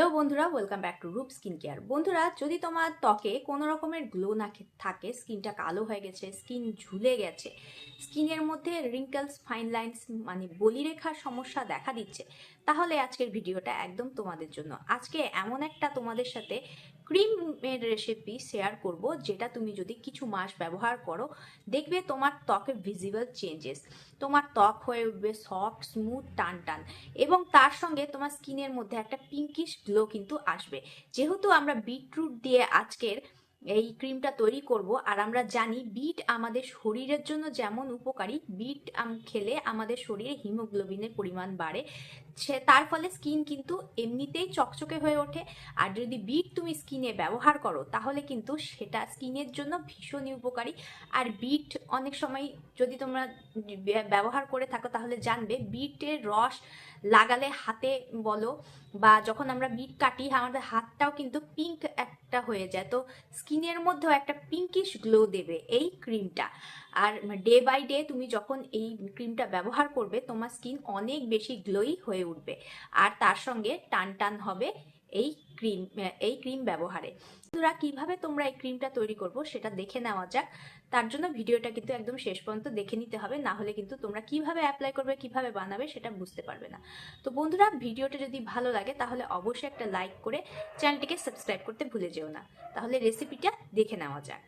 Hello বন্ধুরা welcome back to Roop skin care বন্ধুরা, যদি তোমার ত্বকে কোনো রকমের গ্লো না থাকে, স্কিনটা কালো হয়ে গেছে, স্কিন ঝুলে গেছে, স্কিনের মধ্যে রিঙ্কেলস ফাইন লাইন্স মানে বলিরেখার সমস্যা দেখা দিচ্ছে, তাহলে আজকের ভিডিওটা একদম তোমাদের জন্য। আজকে এমন একটা তোমাদের সাথে ক্রিমের রেসিপি শেয়ার করব, যেটা তুমি যদি কিছু মাস ব্যবহার করো, দেখবে তোমার ত্বকে ভিজিবল চেঞ্জেস তোমার ত্বক হয়ে উঠবে সফট স্মুথ টান টান, এবং তার সঙ্গে তোমার স্কিনের মধ্যে একটা পিঙ্কিশ গ্লো কিন্তু আসবে। যেহেতু আমরা বিটরুট দিয়ে আজকের এই ক্রিমটা তৈরি করব, আর আমরা জানি বিট আমাদের শরীরের জন্য যেমন উপকারী বিট খেলে আমাদের শরীরে হিমোগ্লোবিনের পরিমাণ বাড়ে। সে তার ফলে স্কিন কিন্তু এমনিতেই চকচকে হয়ে ওঠে। আর যদি বিট তুমি স্কিনে ব্যবহার করো, তাহলে কিন্তু সেটা স্কিনের জন্য ভীষণই উপকারী। আর বিট অনেক সময় যদি তোমরা ব্যবহার করে থাকো, তাহলে জানবে বিটের রস লাগালে হাতে বলো বা যখন আমরা বিট কাটি, আমাদের হাতটাও কিন্তু পিঙ্ক একটা হয়ে যায়। তো স্কিনের মধ্যেও একটা পিঙ্কিশ গ্লো দেবে এই ক্রিমটা আর ডে বাই ডে তুমি যখন এই ক্রিমটা ব্যবহার করবে, তোমার স্কিন অনেক বেশি গ্লোই হয়ে উঠবে। আর তার সঙ্গে টান টান হবে এই ক্রিম এই ক্রিম ব্যবহারে। বন্ধুরা, কীভাবে তোমরা এই ক্রিমটা তৈরি করব সেটা দেখে নেওয়া যাক। তার জন্য ভিডিওটা কিন্তু একদম শেষ পর্যন্ত দেখে নিতে হবে, না হলে কিন্তু তোমরা কীভাবে অ্যাপ্লাই করবে, কীভাবে বানাবে সেটা বুঝতে পারবে না। তো বন্ধুরা, ভিডিওটা যদি ভালো লাগে তাহলে অবশ্যই একটা লাইক করে চ্যানেলটিকে সাবস্ক্রাইব করতে ভুলে যেও না। তাহলে রেসিপিটা দেখে নেওয়া যাক।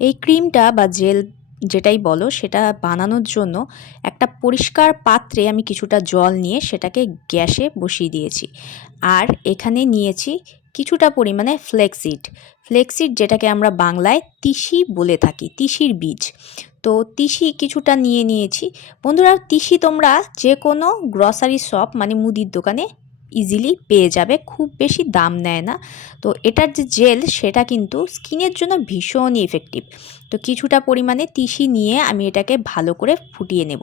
এই ক্রিমটা বা জেল যেটাই বলো, সেটা বানানোর জন্য একটা পরিষ্কার পাত্রে আমি কিছুটা জল নিয়ে সেটাকে গ্যাসে বসিয়ে দিয়েছি। আর এখানে নিয়েছি কিছুটা পরিমাণে ফ্লেক্সিড। ফ্লেক্সিড যেটাকে আমরা বাংলায় তিসি বলে থাকি, তিসির বীজ। তো তিসি কিছুটা নিয়ে নিয়েছি। বন্ধুরা, তিসি তোমরা যে কোনো গ্রসারি শপ মানে মুদির দোকানে ইজিলি পেয়ে যাবে, খুব বেশি দাম নেয় না। তো এটার যে জেল সেটা কিন্তু স্কিনের জন্য ভীষণই এফেক্টিভ তো কিছুটা পরিমাণে তিসি নিয়ে আমি এটাকে ভালো করে ফুটিয়ে নেব।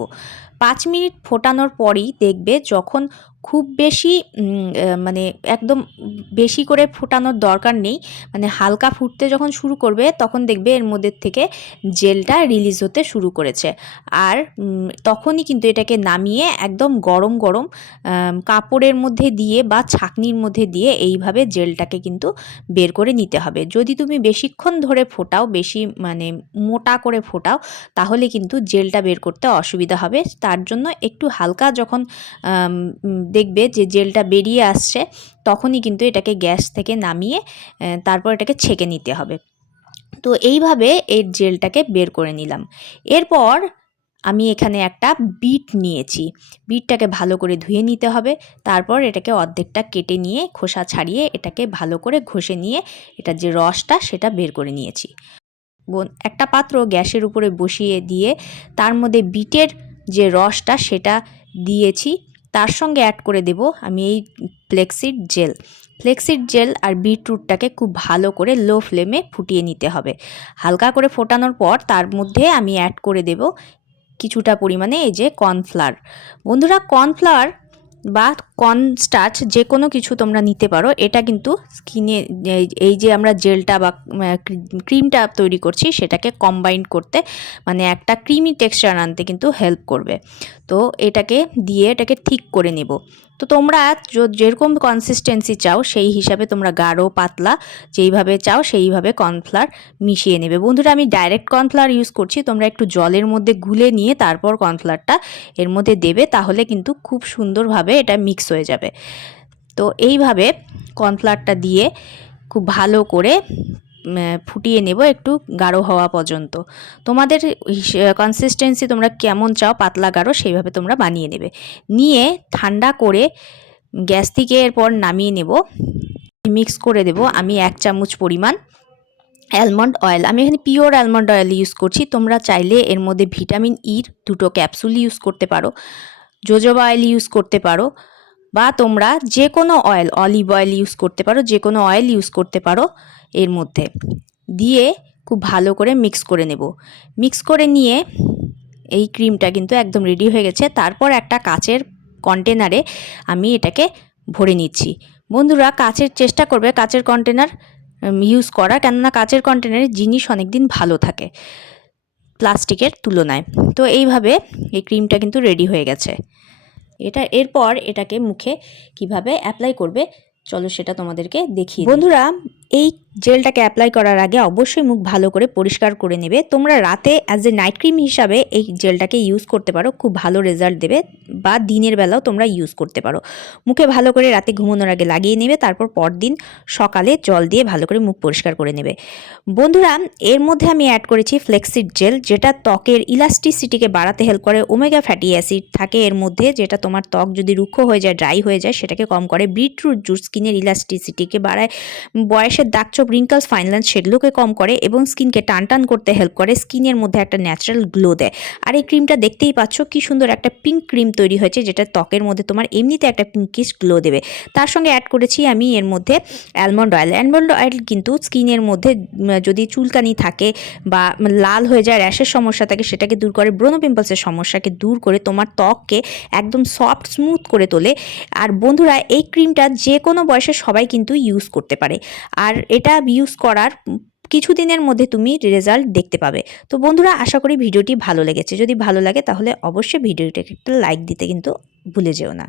পাঁচ মিনিট ফোটানোর পরই দেখবে যখন খুব বেশি মানে একদম বেশি করে ফোটানোর দরকার নেই। মানে হালকা ফুটতে যখন শুরু করবে, তখন দেখবে এর মধ্যে থেকে জেলটা রিলিজ হতে শুরু করেছে। আর তখনই কিন্তু এটাকে নামিয়ে একদম গরম গরম কাপড়ের মধ্যে দিয়ে বা ছাকনির মধ্যে দিয়ে এইভাবে জেলটাকে কিন্তু বের করে নিতে হবে। যদি তুমি বেশিক্ষণ ধরে ফোটাও, বেশি মানে মোটা করে ফোটাও, তাহলে কিন্তু জেলটা বের করতে অসুবিধা হবে। তার জন্য একটু হালকা যখন দেখবে যে জেলটা বেরিয়ে আসছে, তখনই কিন্তু এটাকে গ্যাস থেকে নামিয়ে তারপর এটাকে ছেঁকে নিতে হবে। তো এইভাবে এই জেলটাকে বের করে নিলাম। এরপর আমি এখানে একটা বিট নিয়েছি। বিটটাকে ভালো করে ধুয়ে নিতে হবে, তারপর এটাকে অর্ধেকটা কেটে নিয়ে, খোসা ছাড়িয়ে এটাকে ভালো করে ঘষে নিয়ে এটার যে রসটা সেটা বের করে নিয়েছি। একটা পাত্র গ্যাসের উপরে বসিয়ে দিয়ে, তার মধ্যে বিটের যে রসটা সেটা দিয়েছি। তার সঙ্গে অ্যাড করে দেব আমি এই ফ্লেক্সিড জেল ফ্লেক্সিড জেল আর বিটরুটটাকে খুব ভালো করে লো ফ্লেমে ফুটিয়ে নিতে হবে। হালকা করে ফোটানোর পর তার মধ্যে আমি অ্যাড করে দেব কিছুটা পরিমাণে এই যে কর্নফ্লাওয়ার বন্ধুরা কর্নফ্লাওয়ার বা কর্নস্টার্চ যে কোনো কিছু তোমরা নিতে পারো, এটা কিন্তু স্কিনে, এই যে আমরা জেলটা বা ক্রিমটা তৈরি করছি, সেটাকে কম্বাইন করতে মানে একটা ক্রিমি টেক্সচার আনতে কিন্তু হেল্প করবে। তো এটাকে দিয়ে এটাকে ঠিক করে নেব। তো তোমরা যেরকম কনসিস্টেন্সি চাও, সেই হিসাবে তোমরা গাঢ়, পাতলা, যেইভাবে চাও, সেইভাবে কর্নফ্লাওয়ার মিশিয়ে নেবে। বন্ধুরা, আমি ডাইরেক্ট কর্নফ্লাওয়ার ইউজ করছি, তোমরা একটু জলের মধ্যে গুলে নিয়ে তারপর কর্নফ্লাওয়ারটা এর মধ্যে দেবে, তাহলে কিন্তু খুব সুন্দরভাবে এটা মিক্স হয়ে যাবে। তো এইভাবে কর্নফ্লাওয়ারটা দিয়ে খুব ভালো করে ফুটিয়ে নেব একটু গাঢ় হওয়া পর্যন্ত। তোমাদের কনসিস্টেন্সি তোমরা কেমন চাও, পাতলা গাঢ়, সেইভাবে তোমরা বানিয়ে নেবে। নিয়ে ঠান্ডা করে গ্যাস থেকে এরপর নামিয়ে নেব। মিক্স করে দেব আমি এক চামচ পরিমাণ অ্যালমন্ড অয়েল আমি এখানে পিওর অ্যালমন্ড অয়েল ইউজ করছি, তোমরা চাইলে এর মধ্যে ভিটামিন ইর দুটো ক্যাপসুল ইউজ করতে পারো। জোজোবা অয়েল ইউজ করতে পারো বা তোমরা যে কোনো অয়েল অলিভ অয়েল ইউজ করতে পারো যে কোনো অয়েল ইউজ করতে পারো এর মধ্যে। দিয়ে খুব ভালো করে মিক্স করে নেব। মিক্স করে নিয়ে এই ক্রিমটা কিন্তু একদম রেডি হয়ে গেছে। তারপর একটা কাচের কন্টেনারে আমি এটাকে ভরে নিচ্ছি। বন্ধুরা, কাচের চেষ্টা করবে কাচের কন্টেনার ইউজ করা কেননা কাচের কন্টেনারে জিনিস অনেক দিন ভালো থাকে। প্লাস্টিকের তুলনায়। তো এইভাবে এই ক্রিমটা কিন্তু রেডি হয়ে গেছে। এটা এরপর এটাকে মুখে কীভাবে অ্যাপ্লাই করবে, চলো সেটা তোমাদেরকে দেখি বন্ধুরা এই জেলটাকে অ্যাপ্লাই করার আগে অবশ্যই মুখ ভালো করে পরিষ্কার করে নেবে। তোমরা রাতে অ্যাজ এ নাইট ক্রিম হিসাবে এই জেলটাকে ইউজ করতে পারো, খুব ভালো রেজাল্ট দেবে বা দিনের বেলাও তোমরা ইউজ করতে পারো। মুখে ভালো করে রাতে ঘুমানোর আগে লাগিয়ে নেবে, তারপর পরদিন সকালে জল দিয়ে ভালো করে মুখ পরিষ্কার করে নেবে। বন্ধুরা, এর মধ্যে আমি অ্যাড করেছি ফ্লেক্সিড জেল যেটা ত্বকের ইলাস্টিসিটিকে বাড়াতে হেল্প করে ওমেগা ফ্যাটি অ্যাসিড থাকে এর মধ্যে, যেটা তোমার ত্বক যদি রুক্ষ হয়ে যায় ড্রাই হয়ে যায়, সেটাকে কম করে। বিটরুট জুস স্কিনের ইলাস্টিসিটিকে বাড়ায়। বয়সের দাগচোপ রিঙ্কলস ফাইনলাইন্স সেগুলোকে কম করে এবং স্কিনকে টান টান করতে হেল্প করে স্কিনের মধ্যে একটা ন্যাচারাল গ্লো দেয়। আর এই ক্রিমটা দেখতেই পাচ্ছ কি সুন্দর একটা পিঙ্ক ক্রিম তৈরি হয়েছে, যেটা ত্বকের মধ্যে তোমার এমনিতে একটা পিঙ্কিশ গ্লো দেবে। তার সঙ্গে অ্যাড করেছি আমি এর মধ্যে অ্যালমন্ড অয়েল অ্যালমন্ড অয়েল কিন্তু স্কিনের মধ্যে যদি চুলকানি থাকে বা লাল হয়ে যায় র্যাশের সমস্যা থাকে, সেটাকে দূর করে ব্রোনো পিম্পলসের সমস্যাকে দূর করে তোমার ত্বককে একদম সফট স্মুথ করে তোলে। আর বন্ধুরা, এই ক্রিমটা যে কোনো বয়সে সবাই কিন্তু ইউজ করতে পারে। আর এটা ইউজ করার কিছু দিনের মধ্যে তুমি রেজাল্ট দেখতে পাবে। তো বন্ধুরা, আশা করি ভিডিওটি ভালো লেগেছে। যদি ভালো লাগে তাহলে অবশ্যই ভিডিওটাকে একটা লাইক দিতে কিন্তু ভুলে যেও না।